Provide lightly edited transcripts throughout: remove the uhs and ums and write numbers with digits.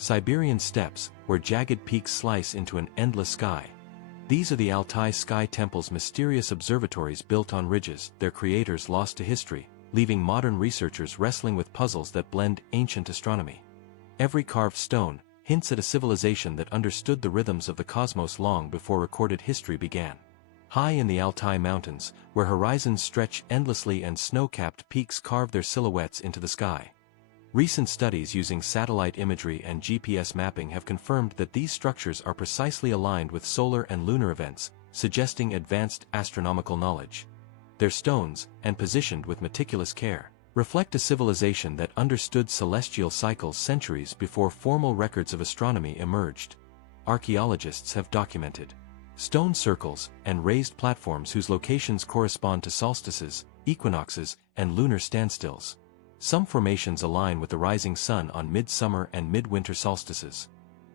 Siberian steppes, where jagged peaks slice into an endless sky. These are the Altai Sky Temples, mysterious observatories built on ridges, their creators lost to history, leaving modern researchers wrestling with puzzles that blend ancient astronomy. Every carved stone hints at a civilization that understood the rhythms of the cosmos long before recorded history began. High in the Altai Mountains, where horizons stretch endlessly and snow-capped peaks carve their silhouettes into the sky. Recent studies using satellite imagery and GPS mapping have confirmed that these structures are precisely aligned with solar and lunar events, suggesting advanced astronomical knowledge. Their stones, and positioned with meticulous care, reflect a civilization that understood celestial cycles centuries before formal records of astronomy emerged. Archaeologists have documented stone circles and raised platforms whose locations correspond to solstices, equinoxes, and lunar standstills. Some formations align with the rising sun on midsummer and midwinter solstices.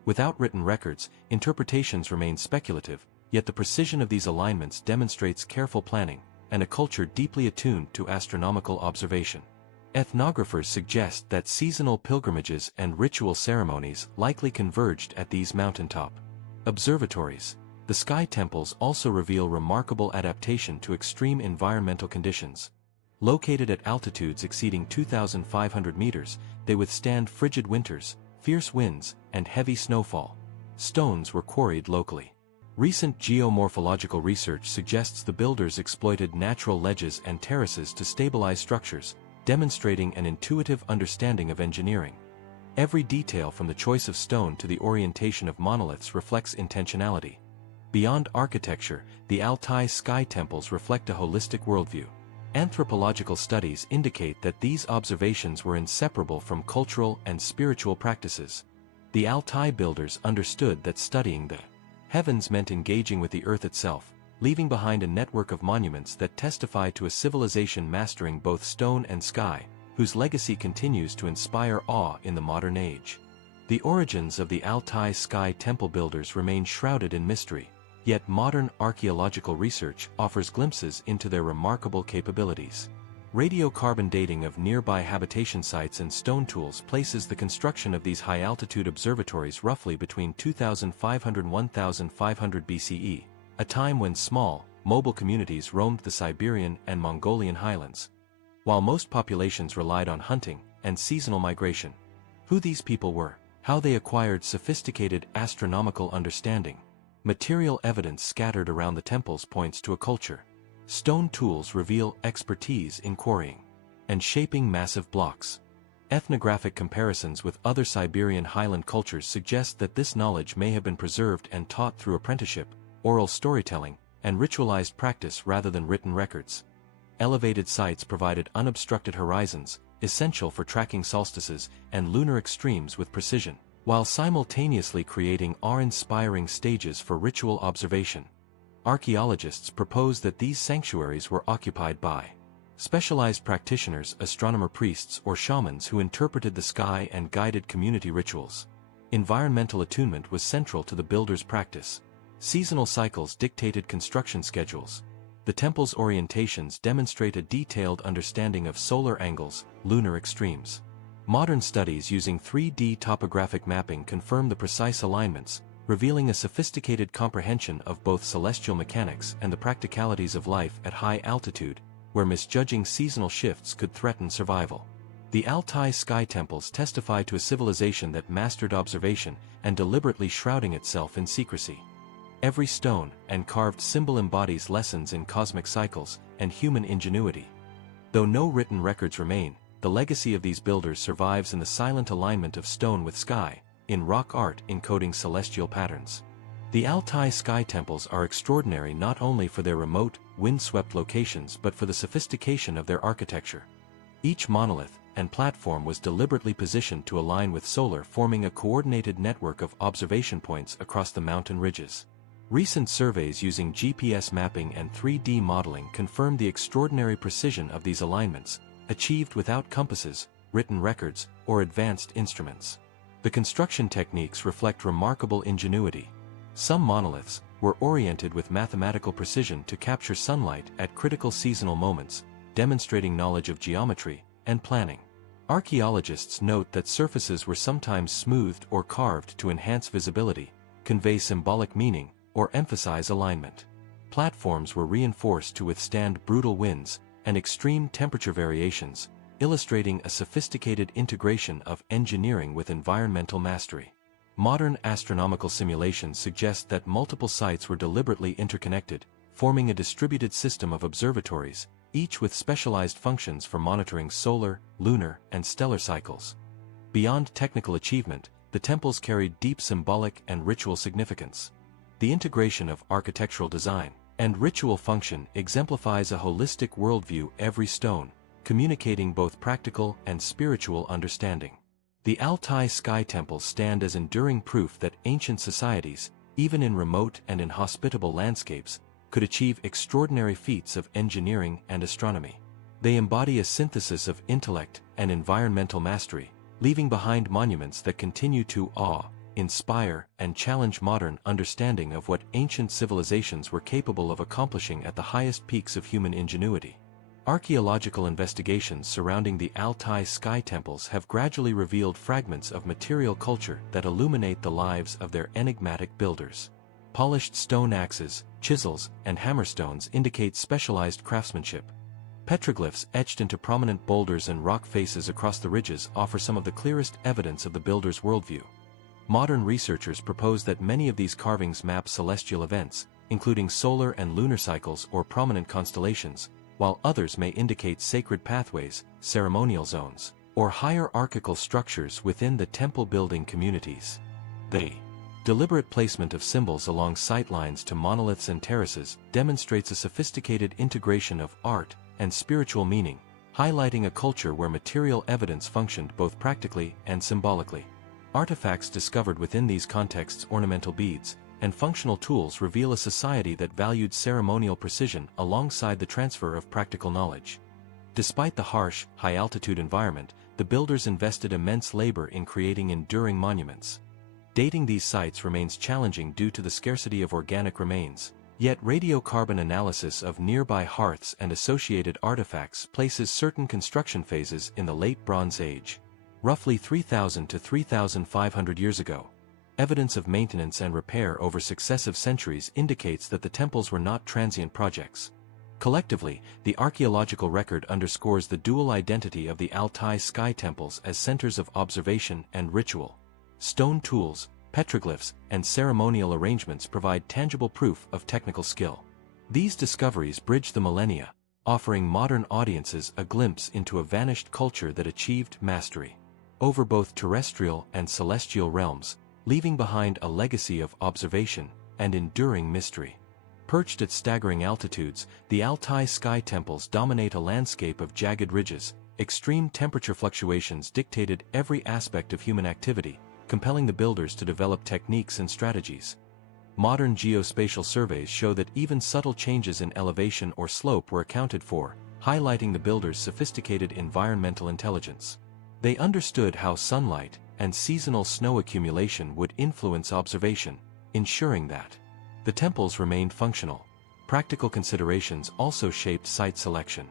Without written records, interpretations remain speculative, yet the precision of these alignments demonstrates careful planning and a culture deeply attuned to astronomical observation. Ethnographers suggest that seasonal pilgrimages and ritual ceremonies likely converged at these mountaintop observatories. The sky temples also reveal remarkable adaptation to extreme environmental conditions. Located at altitudes exceeding 2,500 meters, they withstand frigid winters, fierce winds, and heavy snowfall. Stones were quarried locally. Recent geomorphological research suggests the builders exploited natural ledges and terraces to stabilize structures, demonstrating an intuitive understanding of engineering. Every detail from the choice of stone to the orientation of monoliths reflects intentionality. Beyond architecture, the Altai Sky Temples reflect a holistic worldview. Anthropological studies indicate that these observations were inseparable from cultural and spiritual practices. The Altai builders understood that studying the heavens meant engaging with the earth itself, leaving behind a network of monuments that testify to a civilization mastering both stone and sky, whose legacy continues to inspire awe in the modern age. The origins of the Altai Sky Temple builders remain shrouded in mystery, yet modern archaeological research offers glimpses into their remarkable capabilities. Radiocarbon dating of nearby habitation sites and stone tools places the construction of these high-altitude observatories roughly between 2500 and 1500 BCE, a time when small, mobile communities roamed the Siberian and Mongolian highlands. While most populations relied on hunting and seasonal migration. Who these people were, how they acquired sophisticated astronomical understanding. Material evidence scattered around the temples points to a culture. Stone tools reveal expertise in quarrying and shaping massive blocks. Ethnographic comparisons with other Siberian highland cultures suggest that this knowledge may have been preserved and taught through apprenticeship, oral storytelling, and ritualized practice rather than written records. Elevated sites provided unobstructed horizons, essential for tracking solstices and lunar extremes with precision, while simultaneously creating awe-inspiring stages for ritual observation. Archaeologists propose that these sanctuaries were occupied by specialized practitioners, astronomer priests, or shamans who interpreted the sky and guided community rituals. Environmental attunement was central to the builders' practice. Seasonal cycles dictated construction schedules. The temple's orientations demonstrate a detailed understanding of solar angles, lunar extremes. Modern studies using 3D topographic mapping confirm the precise alignments, revealing a sophisticated comprehension of both celestial mechanics and the practicalities of life at high altitude, where misjudging seasonal shifts could threaten survival. The Altai Sky Temples testify to a civilization that mastered observation and deliberately shrouding itself in secrecy. Every stone and carved symbol embodies lessons in cosmic cycles and human ingenuity. Though no written records remain, the legacy of these builders survives in the silent alignment of stone with sky, in rock art encoding celestial patterns. The Altai Sky Temples are extraordinary not only for their remote, wind-swept locations but for the sophistication of their architecture. Each monolith and platform was deliberately positioned to align with solar, forming a coordinated network of observation points across the mountain ridges. Recent surveys using GPS mapping and 3D modeling confirm the extraordinary precision of these alignments, achieved without compasses, written records, or advanced instruments. The construction techniques reflect remarkable ingenuity. Some monoliths were oriented with mathematical precision to capture sunlight at critical seasonal moments, demonstrating knowledge of geometry and planning. Archaeologists note that surfaces were sometimes smoothed or carved to enhance visibility, convey symbolic meaning, or emphasize alignment. Platforms were reinforced to withstand brutal winds and extreme temperature variations, illustrating a sophisticated integration of engineering with environmental mastery. Modern astronomical simulations suggest that multiple sites were deliberately interconnected, forming a distributed system of observatories, each with specialized functions for monitoring solar, lunar, and stellar cycles. Beyond technical achievement, the temples carried deep symbolic and ritual significance. The integration of architectural design and ritual function exemplifies a holistic worldview. Every stone, communicating both practical and spiritual understanding. The Altai Sky Temples stand as enduring proof that ancient societies, even in remote and inhospitable landscapes, could achieve extraordinary feats of engineering and astronomy. They embody a synthesis of intellect and environmental mastery, leaving behind monuments that continue to awe, inspire, and challenge modern understanding of what ancient civilizations were capable of accomplishing at the highest peaks of human ingenuity. Archaeological investigations surrounding the Altai Sky Temples have gradually revealed fragments of material culture that illuminate the lives of their enigmatic builders. Polished stone axes, chisels, and hammerstones indicate specialized craftsmanship. Petroglyphs etched into prominent boulders and rock faces across the ridges offer some of the clearest evidence of the builder's worldview. Modern researchers propose that many of these carvings map celestial events, including solar and lunar cycles or prominent constellations, while others may indicate sacred pathways, ceremonial zones, or hierarchical structures within the temple-building communities. The deliberate placement of symbols along sightlines to monoliths and terraces demonstrates a sophisticated integration of art and spiritual meaning, highlighting a culture where material evidence functioned both practically and symbolically. Artifacts discovered within these contexts, ornamental beads, and functional tools reveal a society that valued ceremonial precision alongside the transfer of practical knowledge. Despite the harsh, high-altitude environment, the builders invested immense labor in creating enduring monuments. Dating these sites remains challenging due to the scarcity of organic remains, yet radiocarbon analysis of nearby hearths and associated artifacts places certain construction phases in the Late Bronze Age, roughly 3,000 to 3,500 years ago. Evidence of maintenance and repair over successive centuries indicates that the temples were not transient projects. Collectively, the archaeological record underscores the dual identity of the Altai Sky Temples as centers of observation and ritual. Stone tools, petroglyphs, and ceremonial arrangements provide tangible proof of technical skill. These discoveries bridge the millennia, offering modern audiences a glimpse into a vanished culture that achieved mastery over both terrestrial and celestial realms, leaving behind a legacy of observation and enduring mystery. Perched at staggering altitudes, the Altai Sky Temples dominate a landscape of jagged ridges. Extreme temperature fluctuations dictated every aspect of human activity, compelling the builders to develop techniques and strategies. Modern geospatial surveys show that even subtle changes in elevation or slope were accounted for, highlighting the builders' sophisticated environmental intelligence. They understood how sunlight and seasonal snow accumulation would influence observation, ensuring that the temples remained functional. Practical considerations also shaped site selection.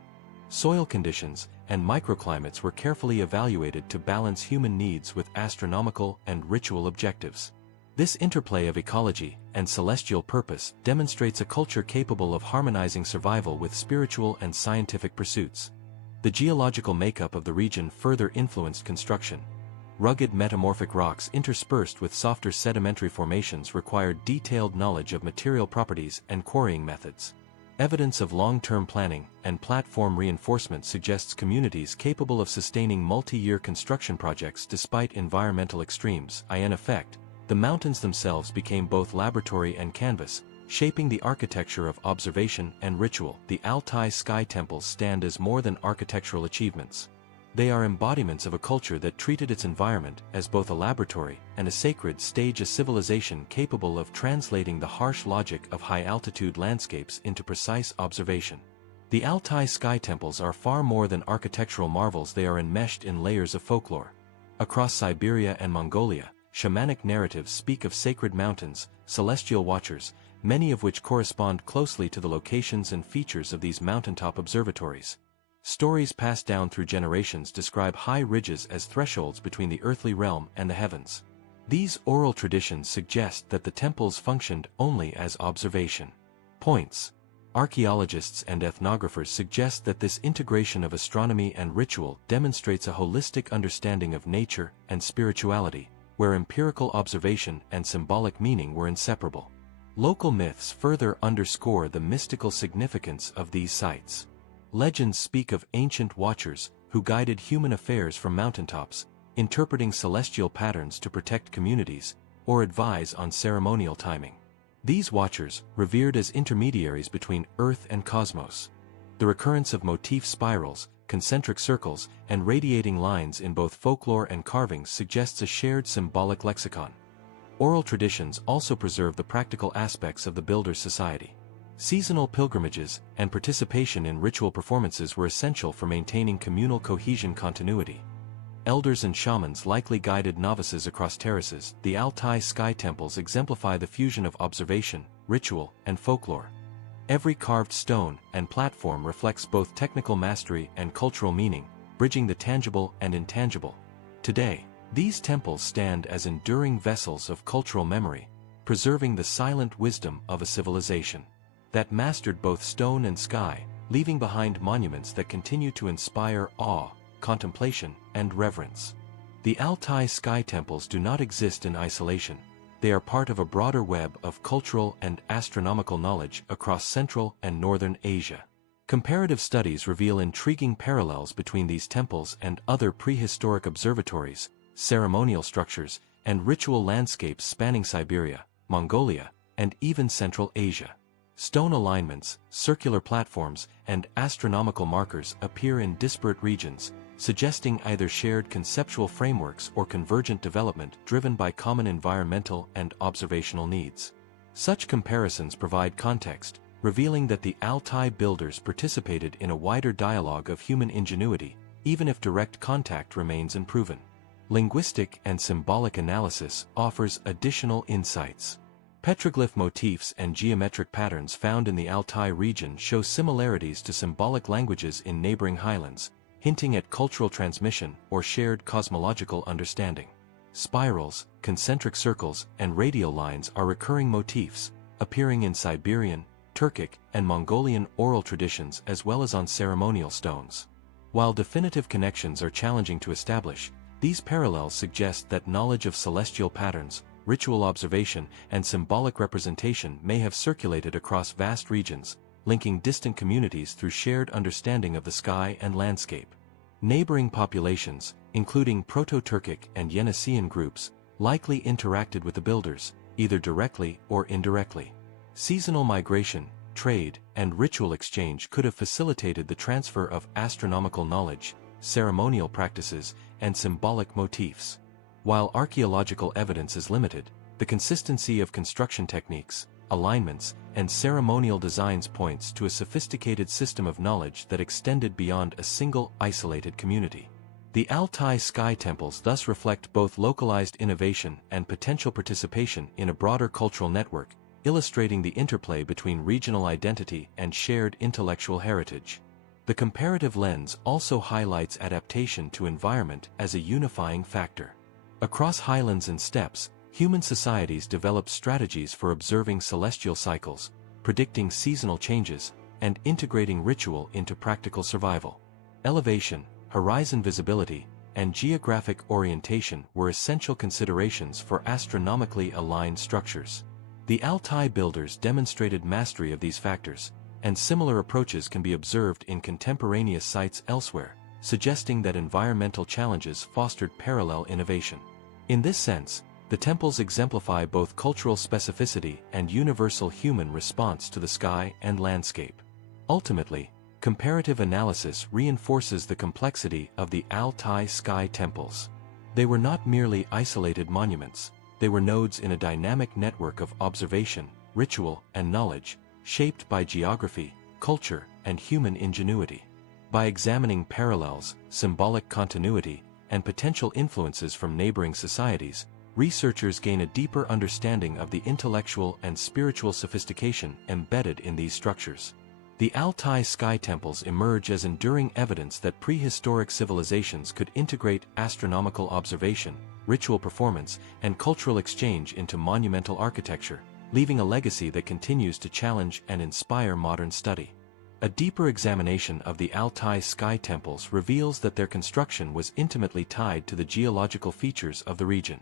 Soil conditions and microclimates were carefully evaluated to balance human needs with astronomical and ritual objectives. This interplay of ecology and celestial purpose demonstrates a culture capable of harmonizing survival with spiritual and scientific pursuits. The geological makeup of the region further influenced construction. Rugged metamorphic rocks interspersed with softer sedimentary formations required detailed knowledge of material properties and quarrying methods. Evidence of long-term planning and platform reinforcement suggests communities capable of sustaining multi-year construction projects despite environmental extremes. In effect, the mountains themselves became both laboratory and canvas, shaping the architecture of observation and ritual. The Altai Sky Temples stand as more than architectural achievements. They are embodiments of a culture that treated its environment as both a laboratory and a sacred stage, a civilization capable of translating the harsh logic of high-altitude landscapes into precise observation. The Altai Sky Temples are far more than architectural marvels. They are enmeshed in layers of folklore. Across Siberia and Mongolia, shamanic narratives speak of sacred mountains, celestial watchers, many of which correspond closely to the locations and features of these mountaintop observatories. Stories passed down through generations describe high ridges as thresholds between the earthly realm and the heavens. These oral traditions suggest that the temples functioned only as observation points. Archaeologists and ethnographers suggest that this integration of astronomy and ritual demonstrates a holistic understanding of nature and spirituality, where empirical observation and symbolic meaning were inseparable. Local myths further underscore the mystical significance of these sites. Legends speak of ancient watchers who guided human affairs from mountaintops, interpreting celestial patterns to protect communities or advise on ceremonial timing. These watchers, revered as intermediaries between Earth and cosmos. The recurrence of motif spirals, concentric circles, and radiating lines in both folklore and carvings suggests a shared symbolic lexicon. Oral traditions also preserve the practical aspects of the builder's society. Seasonal pilgrimages and participation in ritual performances were essential for maintaining communal cohesion continuity. Elders and shamans likely guided novices across terraces. The Altai Sky Temples exemplify the fusion of observation, ritual, and folklore. Every carved stone and platform reflects both technical mastery and cultural meaning, bridging the tangible and intangible. Today, these temples stand as enduring vessels of cultural memory, preserving the silent wisdom of a civilization that mastered both stone and sky, leaving behind monuments that continue to inspire awe, contemplation, and reverence. The Altai Sky Temples do not exist in isolation. They are part of a broader web of cultural and astronomical knowledge across Central and Northern Asia. Comparative studies reveal intriguing parallels between these temples and other prehistoric observatories, ceremonial structures, and ritual landscapes spanning Siberia, Mongolia, and even Central Asia. Stone alignments, circular platforms, and astronomical markers appear in disparate regions, suggesting either shared conceptual frameworks or convergent development driven by common environmental and observational needs. Such comparisons provide context, revealing that the Altai builders participated in a wider dialogue of human ingenuity, even if direct contact remains unproven. Linguistic and symbolic analysis offers additional insights. Petroglyph motifs and geometric patterns found in the Altai region show similarities to symbolic languages in neighboring highlands, hinting at cultural transmission or shared cosmological understanding. Spirals, concentric circles, and radial lines are recurring motifs, appearing in Siberian, Turkic, and Mongolian oral traditions as well as on ceremonial stones. While definitive connections are challenging to establish, these parallels suggest that knowledge of celestial patterns, ritual observation, and symbolic representation may have circulated across vast regions, linking distant communities through shared understanding of the sky and landscape. Neighboring populations, including Proto-Turkic and Yeniseian groups, likely interacted with the builders, either directly or indirectly. Seasonal migration, trade, and ritual exchange could have facilitated the transfer of astronomical knowledge, ceremonial practices, and symbolic motifs. While archaeological evidence is limited, the consistency of construction techniques, alignments, and ceremonial designs points to a sophisticated system of knowledge that extended beyond a single isolated community. The Altai Sky Temples thus reflect both localized innovation and potential participation in a broader cultural network, illustrating the interplay between regional identity and shared intellectual heritage. The comparative lens also highlights adaptation to environment as a unifying factor. Across highlands and steppes, human societies developed strategies for observing celestial cycles, predicting seasonal changes, and integrating ritual into practical survival. Elevation, horizon visibility, and geographic orientation were essential considerations for astronomically aligned structures. The Altai builders demonstrated mastery of these factors, and similar approaches can be observed in contemporaneous sites elsewhere, suggesting that environmental challenges fostered parallel innovation. In this sense, the temples exemplify both cultural specificity and universal human response to the sky and landscape. Ultimately, comparative analysis reinforces the complexity of the Altai Sky Temples. They were not merely isolated monuments, they were nodes in a dynamic network of observation, ritual, and knowledge, shaped by geography, culture, and human ingenuity. By examining parallels, symbolic continuity, and potential influences from neighboring societies, researchers gain a deeper understanding of the intellectual and spiritual sophistication embedded in these structures. The Altai Sky Temples emerge as enduring evidence that prehistoric civilizations could integrate astronomical observation, ritual performance, and cultural exchange into monumental architecture, leaving a legacy that continues to challenge and inspire modern study. A deeper examination of the Altai Sky Temples reveals that their construction was intimately tied to the geological features of the region.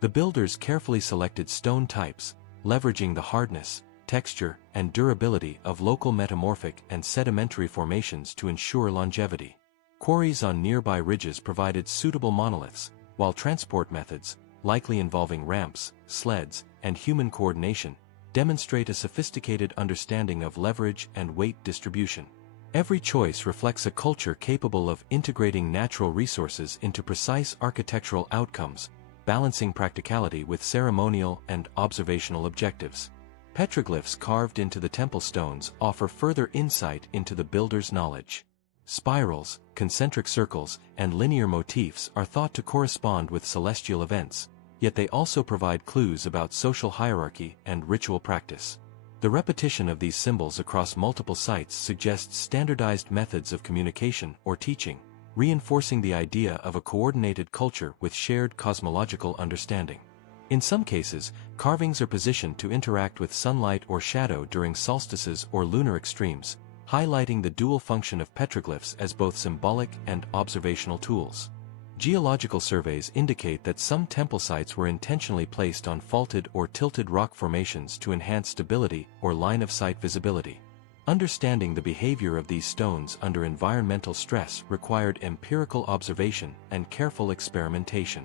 The builders carefully selected stone types, leveraging the hardness, texture, and durability of local metamorphic and sedimentary formations to ensure longevity. Quarries on nearby ridges provided suitable monoliths, while transport methods, likely involving ramps, sleds, and human coordination, demonstrate a sophisticated understanding of leverage and weight distribution. Every choice reflects a culture capable of integrating natural resources into precise architectural outcomes, balancing practicality with ceremonial and observational objectives. Petroglyphs carved into the temple stones offer further insight into the builder's knowledge. Spirals, concentric circles, and linear motifs are thought to correspond with celestial events, yet they also provide clues about social hierarchy and ritual practice. The repetition of these symbols across multiple sites suggests standardized methods of communication or teaching, reinforcing the idea of a coordinated culture with shared cosmological understanding. In some cases, carvings are positioned to interact with sunlight or shadow during solstices or lunar extremes, highlighting the dual function of petroglyphs as both symbolic and observational tools. Geological surveys indicate that some temple sites were intentionally placed on faulted or tilted rock formations to enhance stability or line-of-sight visibility. Understanding the behavior of these stones under environmental stress required empirical observation and careful experimentation.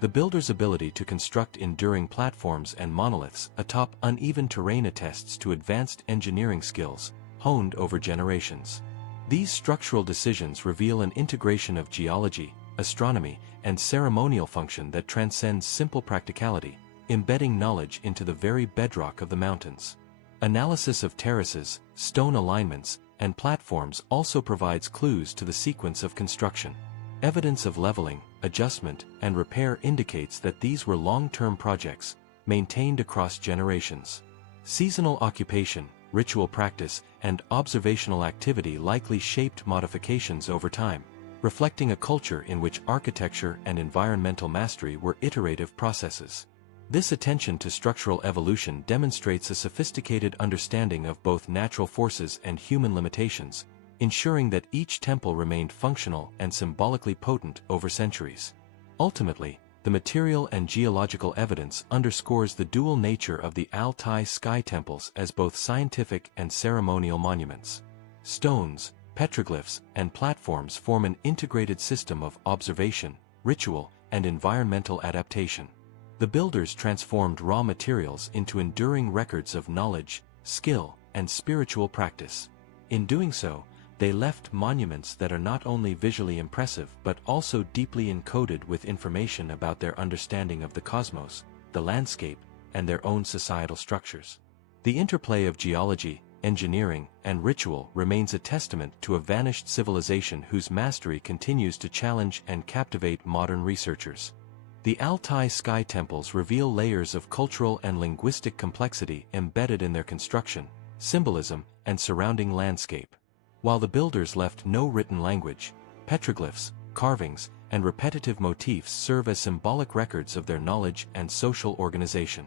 The builder's ability to construct enduring platforms and monoliths atop uneven terrain attests to advanced engineering skills, honed over generations. These structural decisions reveal an integration of geology, astronomy, and ceremonial function that transcends simple practicality, embedding knowledge into the very bedrock of the mountains. Analysis of terraces, stone alignments, and platforms also provides clues to the sequence of construction. Evidence of leveling, adjustment, and repair indicates that these were long-term projects, maintained across generations. Seasonal occupation, ritual practice, and observational activity likely shaped modifications over time, reflecting a culture in which architecture and environmental mastery were iterative processes. This attention to structural evolution demonstrates a sophisticated understanding of both natural forces and human limitations, ensuring that each temple remained functional and symbolically potent over centuries. Ultimately, the material and geological evidence underscores the dual nature of the Altai Sky Temples as both scientific and ceremonial monuments. Stones, petroglyphs, and platforms form an integrated system of observation, ritual, and environmental adaptation. The builders transformed raw materials into enduring records of knowledge, skill, and spiritual practice. In doing so, they left monuments that are not only visually impressive but also deeply encoded with information about their understanding of the cosmos, the landscape, and their own societal structures. The interplay of geology, engineering, and ritual remains a testament to a vanished civilization whose mastery continues to challenge and captivate modern researchers. The Altai Sky Temples reveal layers of cultural and linguistic complexity embedded in their construction, symbolism, and surrounding landscape. While the builders left no written language, petroglyphs, carvings, and repetitive motifs serve as symbolic records of their knowledge and social organization.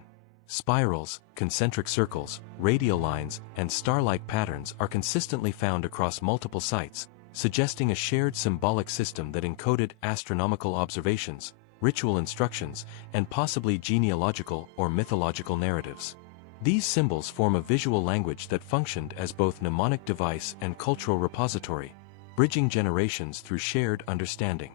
Spirals, concentric circles, radial lines, and star-like patterns are consistently found across multiple sites, suggesting a shared symbolic system that encoded astronomical observations, ritual instructions, and possibly genealogical or mythological narratives. These symbols form a visual language that functioned as both mnemonic device and cultural repository, bridging generations through shared understanding.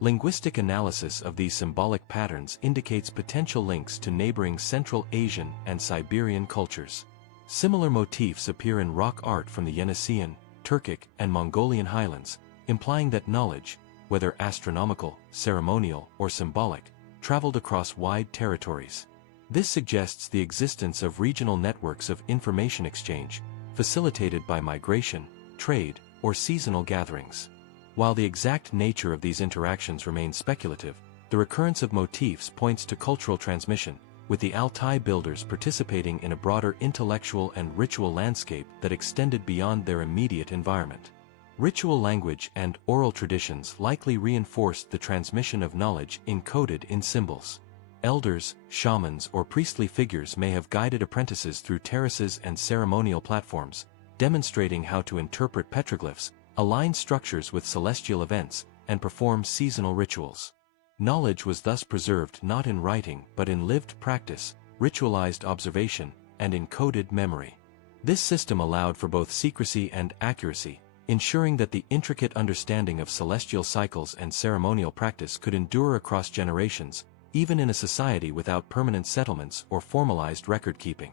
Linguistic analysis of these symbolic patterns indicates potential links to neighboring Central Asian and Siberian cultures. Similar motifs appear in rock art from the Yeniseian, Turkic, and Mongolian highlands, implying that knowledge, whether astronomical, ceremonial, or symbolic, traveled across wide territories. This suggests the existence of regional networks of information exchange, facilitated by migration, trade, or seasonal gatherings. While the exact nature of these interactions remains speculative, the recurrence of motifs points to cultural transmission, with the Altai builders participating in a broader intellectual and ritual landscape that extended beyond their immediate environment. Ritual language and oral traditions likely reinforced the transmission of knowledge encoded in symbols. Elders, shamans, or priestly figures may have guided apprentices through terraces and ceremonial platforms, demonstrating how to interpret petroglyphs, align structures with celestial events, and perform seasonal rituals. Knowledge was thus preserved not in writing but in lived practice, ritualized observation, and encoded memory. This system allowed for both secrecy and accuracy, ensuring that the intricate understanding of celestial cycles and ceremonial practice could endure across generations, even in a society without permanent settlements or formalized record-keeping.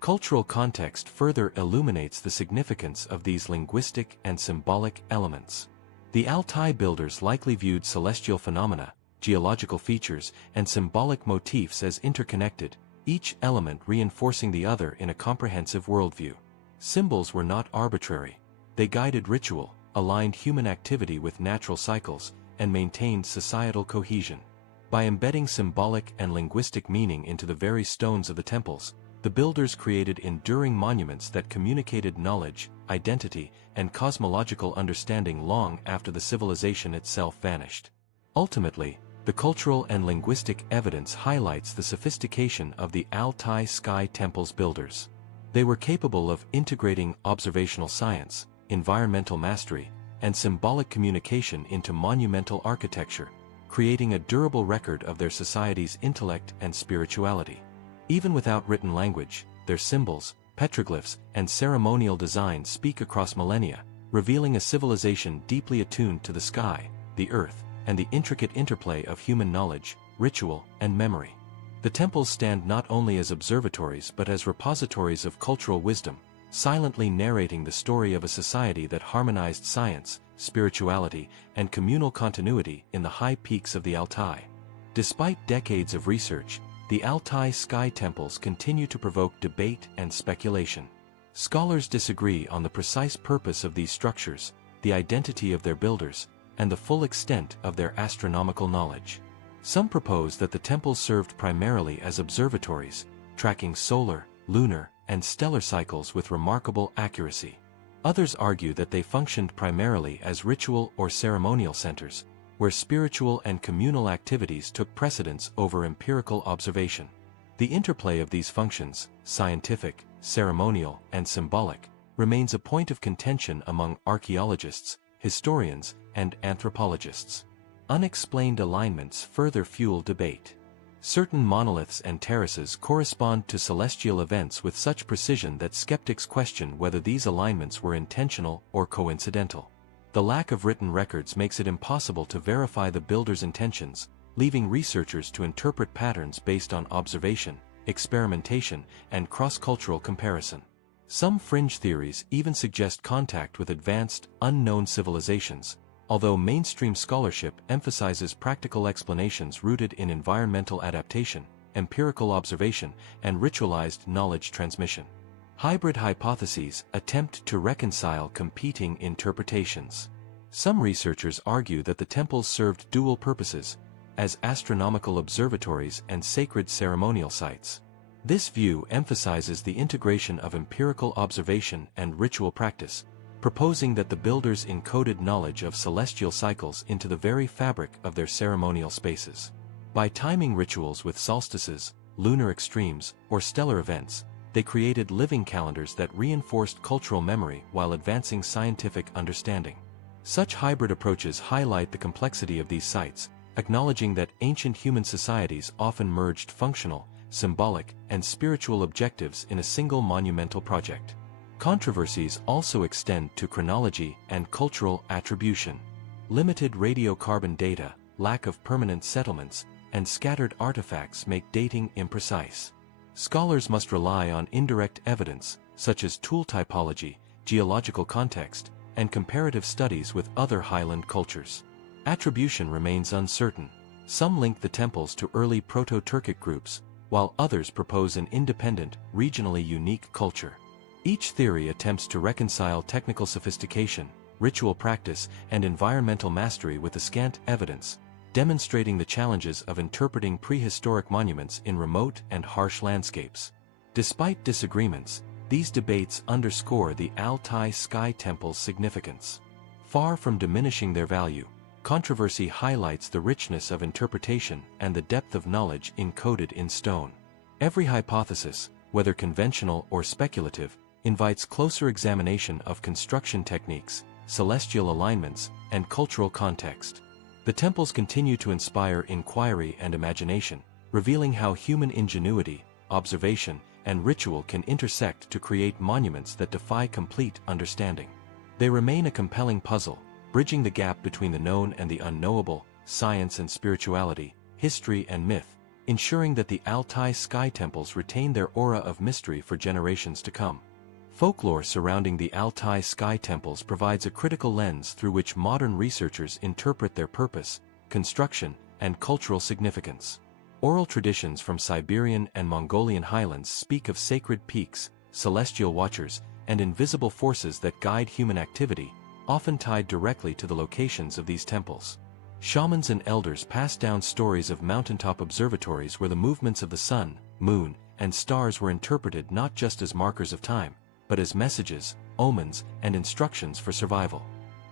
Cultural context further illuminates the significance of these linguistic and symbolic elements. The Altai builders likely viewed celestial phenomena, geological features, and symbolic motifs as interconnected, each element reinforcing the other in a comprehensive worldview. Symbols were not arbitrary. They guided ritual, aligned human activity with natural cycles, and maintained societal cohesion. By embedding symbolic and linguistic meaning into the very stones of the temples, the builders created enduring monuments that communicated knowledge, identity, and cosmological understanding long after the civilization itself vanished. Ultimately, the cultural and linguistic evidence highlights the sophistication of the Altai Sky Temples builders. They were capable of integrating observational science, environmental mastery, and symbolic communication into monumental architecture, creating a durable record of their society's intellect and spirituality. Even without written language, their symbols, petroglyphs, and ceremonial design speak across millennia, revealing a civilization deeply attuned to the sky, the earth, and the intricate interplay of human knowledge, ritual, and memory. The temples stand not only as observatories but as repositories of cultural wisdom, silently narrating the story of a society that harmonized science, spirituality, and communal continuity in the high peaks of the Altai. Despite decades of research, the Altai Sky Temples continue to provoke debate and speculation. Scholars disagree on the precise purpose of these structures, the identity of their builders, and the full extent of their astronomical knowledge. Some propose that the temples served primarily as observatories, tracking solar, lunar, and stellar cycles with remarkable accuracy. Others argue that they functioned primarily as ritual or ceremonial centers, where spiritual and communal activities took precedence over empirical observation. The interplay of these functions, scientific, ceremonial, and symbolic, remains a point of contention among archaeologists, historians, and anthropologists. Unexplained alignments further fuel debate. Certain monoliths and terraces correspond to celestial events with such precision that skeptics question whether these alignments were intentional or coincidental. The lack of written records makes it impossible to verify the builder's intentions, leaving researchers to interpret patterns based on observation, experimentation, and cross-cultural comparison. Some fringe theories even suggest contact with advanced, unknown civilizations, although mainstream scholarship emphasizes practical explanations rooted in environmental adaptation, empirical observation, and ritualized knowledge transmission. Hybrid hypotheses attempt to reconcile competing interpretations. Some researchers argue that the temples served dual purposes, as astronomical observatories and sacred ceremonial sites. This view emphasizes the integration of empirical observation and ritual practice, proposing that the builders encoded knowledge of celestial cycles into the very fabric of their ceremonial spaces. By timing rituals with solstices, lunar extremes, or stellar events, they created living calendars that reinforced cultural memory while advancing scientific understanding. Such hybrid approaches highlight the complexity of these sites, acknowledging that ancient human societies often merged functional, symbolic, and spiritual objectives in a single monumental project. Controversies also extend to chronology and cultural attribution. Limited radiocarbon data, lack of permanent settlements, and scattered artifacts make dating imprecise. Scholars must rely on indirect evidence, such as tool typology, geological context, and comparative studies with other highland cultures. Attribution remains uncertain. Some link the temples to early Proto-Turkic groups, while others propose an independent, regionally unique culture. Each theory attempts to reconcile technical sophistication, ritual practice, and environmental mastery with the scant evidence, demonstrating the challenges of interpreting prehistoric monuments in remote and harsh landscapes. Despite disagreements, these debates underscore the Altai Sky Temples' significance. Far from diminishing their value, controversy highlights the richness of interpretation and the depth of knowledge encoded in stone. Every hypothesis, whether conventional or speculative, invites closer examination of construction techniques, celestial alignments, and cultural context. The temples continue to inspire inquiry and imagination, revealing how human ingenuity, observation, and ritual can intersect to create monuments that defy complete understanding. They remain a compelling puzzle, bridging the gap between the known and the unknowable, science and spirituality, history and myth, ensuring that the Altai Sky Temples retain their aura of mystery for generations to come. Folklore surrounding the Altai Sky Temples provides a critical lens through which modern researchers interpret their purpose, construction, and cultural significance. Oral traditions from Siberian and Mongolian highlands speak of sacred peaks, celestial watchers, and invisible forces that guide human activity, often tied directly to the locations of these temples. Shamans and elders pass down stories of mountaintop observatories where the movements of the sun, moon, and stars were interpreted not just as markers of time, but as messages, omens, and instructions for survival.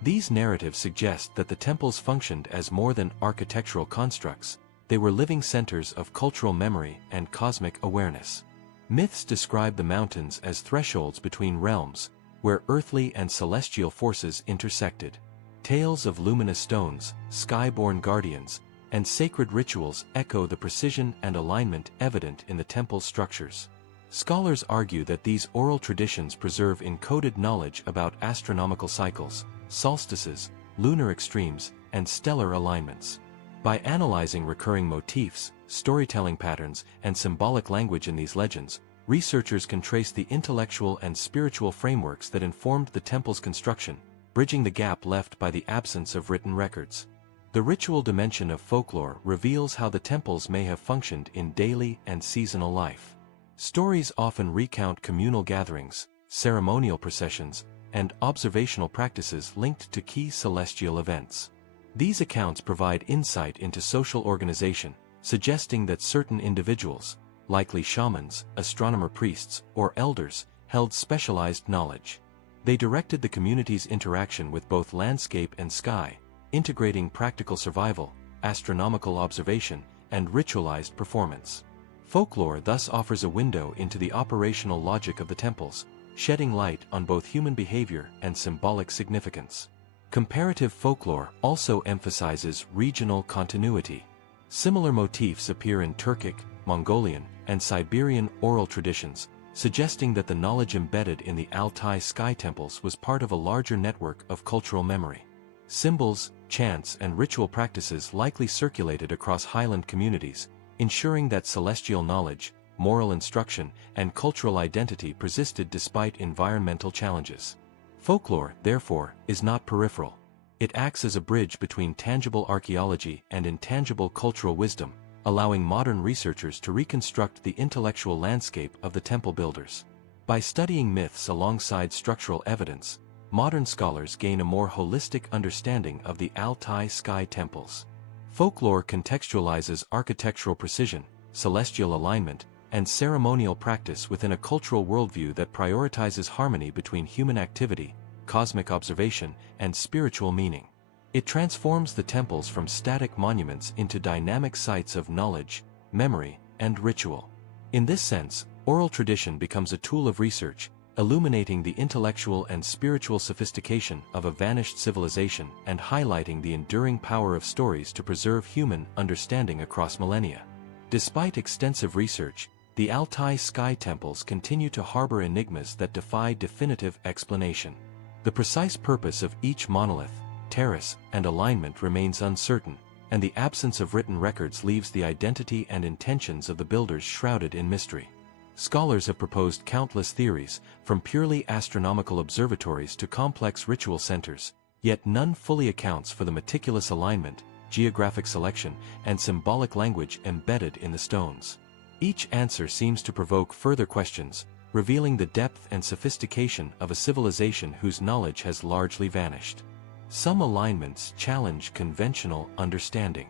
These narratives suggest that the temples functioned as more than architectural constructs. They were living centers of cultural memory and cosmic awareness. Myths describe the mountains as thresholds between realms, where earthly and celestial forces intersected. Tales of luminous stones, sky-born guardians, and sacred rituals echo the precision and alignment evident in the temple's structures. Scholars argue that these oral traditions preserve encoded knowledge about astronomical cycles, solstices, lunar extremes, and stellar alignments. By analyzing recurring motifs, storytelling patterns, and symbolic language in these legends, researchers can trace the intellectual and spiritual frameworks that informed the temple's construction, bridging the gap left by the absence of written records. The ritual dimension of folklore reveals how the temples may have functioned in daily and seasonal life. Stories often recount communal gatherings, ceremonial processions, and observational practices linked to key celestial events. These accounts provide insight into social organization, suggesting that certain individuals, likely shamans, astronomer priests, or elders, held specialized knowledge. They directed the community's interaction with both landscape and sky, integrating practical survival, astronomical observation, and ritualized performance. Folklore thus offers a window into the operational logic of the temples, shedding light on both human behavior and symbolic significance. Comparative folklore also emphasizes regional continuity. Similar motifs appear in Turkic, Mongolian, and Siberian oral traditions, suggesting that the knowledge embedded in the Altai Sky Temples was part of a larger network of cultural memory. Symbols, chants, and ritual practices likely circulated across highland communities, ensuring that celestial knowledge, moral instruction, and cultural identity persisted despite environmental challenges. Folklore, therefore, is not peripheral. It acts as a bridge between tangible archaeology and intangible cultural wisdom, allowing modern researchers to reconstruct the intellectual landscape of the temple builders. By studying myths alongside structural evidence, modern scholars gain a more holistic understanding of the Altai Sky Temples. Folklore contextualizes architectural precision, celestial alignment, and ceremonial practice within a cultural worldview that prioritizes harmony between human activity, cosmic observation, and spiritual meaning. It transforms the temples from static monuments into dynamic sites of knowledge, memory, and ritual. In this sense, oral tradition becomes a tool of research, illuminating the intellectual and spiritual sophistication of a vanished civilization and highlighting the enduring power of stories to preserve human understanding across millennia. Despite extensive research, the Altai Sky Temples continue to harbor enigmas that defy definitive explanation. The precise purpose of each monolith, terrace, and alignment remains uncertain, and the absence of written records leaves the identity and intentions of the builders shrouded in mystery. Scholars have proposed countless theories, from purely astronomical observatories to complex ritual centers, yet none fully accounts for the meticulous alignment, geographic selection, and symbolic language embedded in the stones. Each answer seems to provoke further questions, revealing the depth and sophistication of a civilization whose knowledge has largely vanished. Some alignments challenge conventional understanding.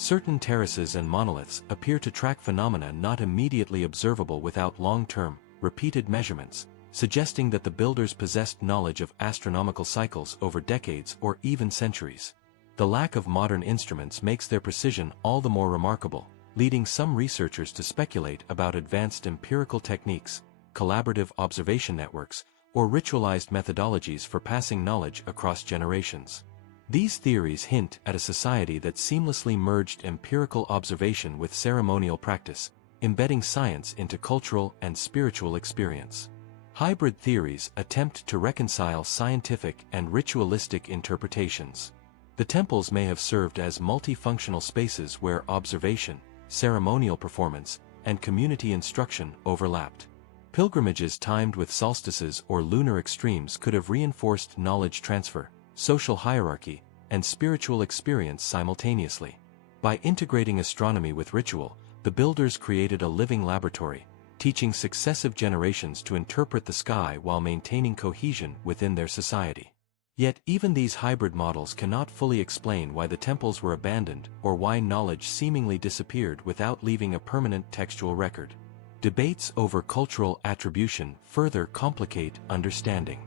Certain terraces and monoliths appear to track phenomena not immediately observable without long-term, repeated measurements, suggesting that the builders possessed knowledge of astronomical cycles over decades or even centuries. The lack of modern instruments makes their precision all the more remarkable, leading some researchers to speculate about advanced empirical techniques, collaborative observation networks, or ritualized methodologies for passing knowledge across generations. These theories hint at a society that seamlessly merged empirical observation with ceremonial practice, embedding science into cultural and spiritual experience. Hybrid theories attempt to reconcile scientific and ritualistic interpretations. The temples may have served as multifunctional spaces where observation, ceremonial performance, and community instruction overlapped. Pilgrimages timed with solstices or lunar extremes could have reinforced knowledge transfer, social hierarchy, and spiritual experience simultaneously. By integrating astronomy with ritual, the builders created a living laboratory, teaching successive generations to interpret the sky while maintaining cohesion within their society. Yet even these hybrid models cannot fully explain why the temples were abandoned or why knowledge seemingly disappeared without leaving a permanent textual record. Debates over cultural attribution further complicate understanding.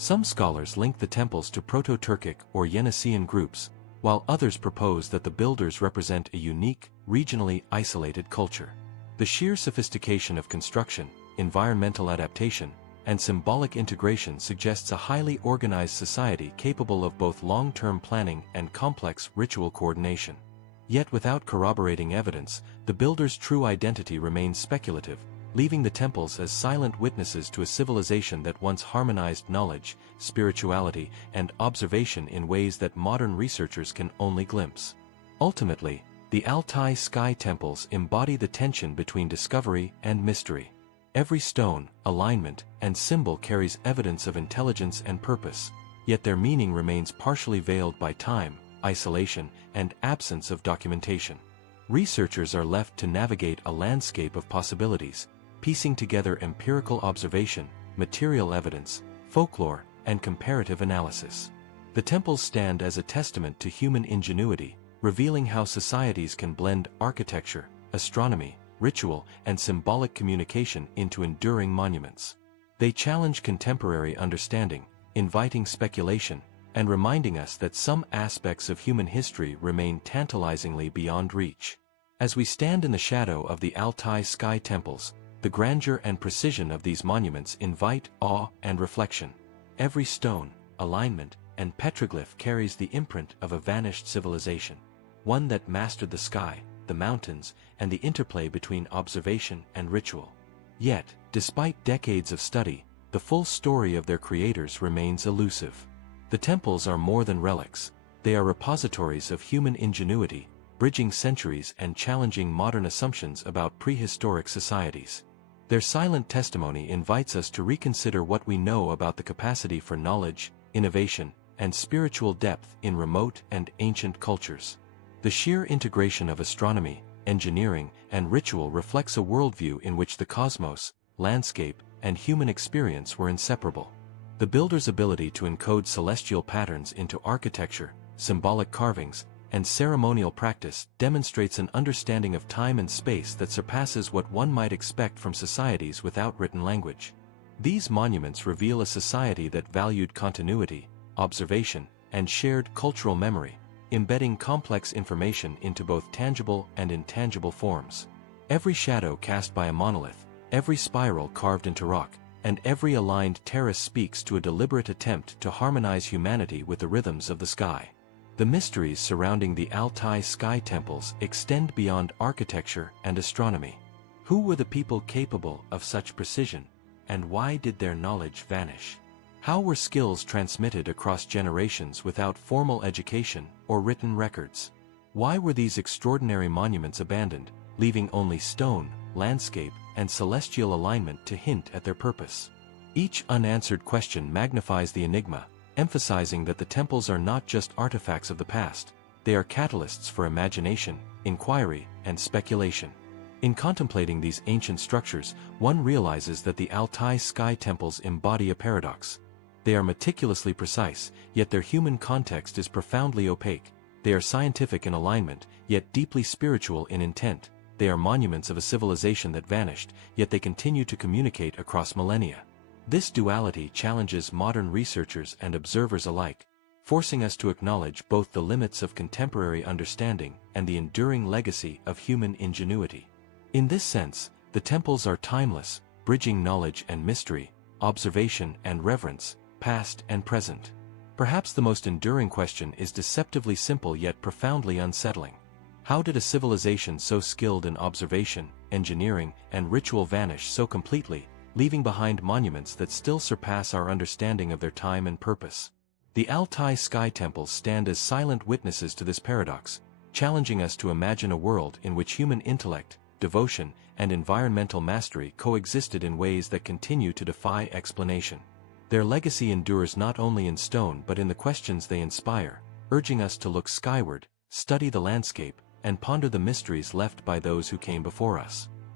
Some scholars link the temples to Proto-Turkic or Yeniseian groups, while others propose that the builders represent a unique, regionally isolated culture. The sheer sophistication of construction, environmental adaptation, and symbolic integration suggests a highly organized society capable of both long-term planning and complex ritual coordination. Yet without corroborating evidence, the builders' true identity remains speculative, leaving the temples as silent witnesses to a civilization that once harmonized knowledge, spirituality, and observation in ways that modern researchers can only glimpse. Ultimately, the Altai Sky Temples embody the tension between discovery and mystery. Every stone, alignment, and symbol carries evidence of intelligence and purpose, yet their meaning remains partially veiled by time, isolation, and absence of documentation. Researchers are left to navigate a landscape of possibilities, piecing together empirical observation, material evidence, folklore, and comparative analysis. The temples stand as a testament to human ingenuity, revealing how societies can blend architecture, astronomy, ritual, and symbolic communication into enduring monuments. They challenge contemporary understanding, inviting speculation, and reminding us that some aspects of human history remain tantalizingly beyond reach. As we stand in the shadow of the Altai Sky Temples, the grandeur and precision of these monuments invite awe and reflection. Every stone, alignment, and petroglyph carries the imprint of a vanished civilization, one that mastered the sky, the mountains, and the interplay between observation and ritual. Yet, despite decades of study, the full story of their creators remains elusive. The temples are more than relics, they are repositories of human ingenuity, bridging centuries and challenging modern assumptions about prehistoric societies. Their silent testimony invites us to reconsider what we know about the capacity for knowledge, innovation, and spiritual depth in remote and ancient cultures. The sheer integration of astronomy, engineering, and ritual reflects a worldview in which the cosmos, landscape, and human experience were inseparable. The builder's ability to encode celestial patterns into architecture, symbolic carvings, and ceremonial practice demonstrates an understanding of time and space that surpasses what one might expect from societies without written language. These monuments reveal a society that valued continuity, observation, and shared cultural memory, embedding complex information into both tangible and intangible forms. Every shadow cast by a monolith, every spiral carved into rock, and every aligned terrace speaks to a deliberate attempt to harmonize humanity with the rhythms of the sky. The mysteries surrounding the Altai Sky Temples extend beyond architecture and astronomy. Who were the people capable of such precision, and why did their knowledge vanish? How were skills transmitted across generations without formal education or written records? Why were these extraordinary monuments abandoned, leaving only stone, landscape, and celestial alignment to hint at their purpose? Each unanswered question magnifies the enigma, emphasizing that the temples are not just artifacts of the past, they are catalysts for imagination, inquiry, and speculation. In contemplating these ancient structures, one realizes that the Altai Sky Temples embody a paradox. They are meticulously precise, yet their human context is profoundly opaque, They are scientific in alignment, yet deeply spiritual in intent. They are monuments of a civilization that vanished, yet they continue to communicate across millennia. This duality challenges modern researchers and observers alike, forcing us to acknowledge both the limits of contemporary understanding and the enduring legacy of human ingenuity. In this sense, the temples are timeless, bridging knowledge and mystery, observation and reverence, past and present. Perhaps the most enduring question is deceptively simple yet profoundly unsettling. How did a civilization so skilled in observation, engineering, and ritual vanish so completely, leaving behind monuments that still surpass our understanding of their time and purpose? The Altai Sky Temples stand as silent witnesses to this paradox, challenging us to imagine a world in which human intellect, devotion, and environmental mastery coexisted in ways that continue to defy explanation. Their legacy endures not only in stone but in the questions they inspire, urging us to look skyward, study the landscape, and ponder the mysteries left by those who came before us.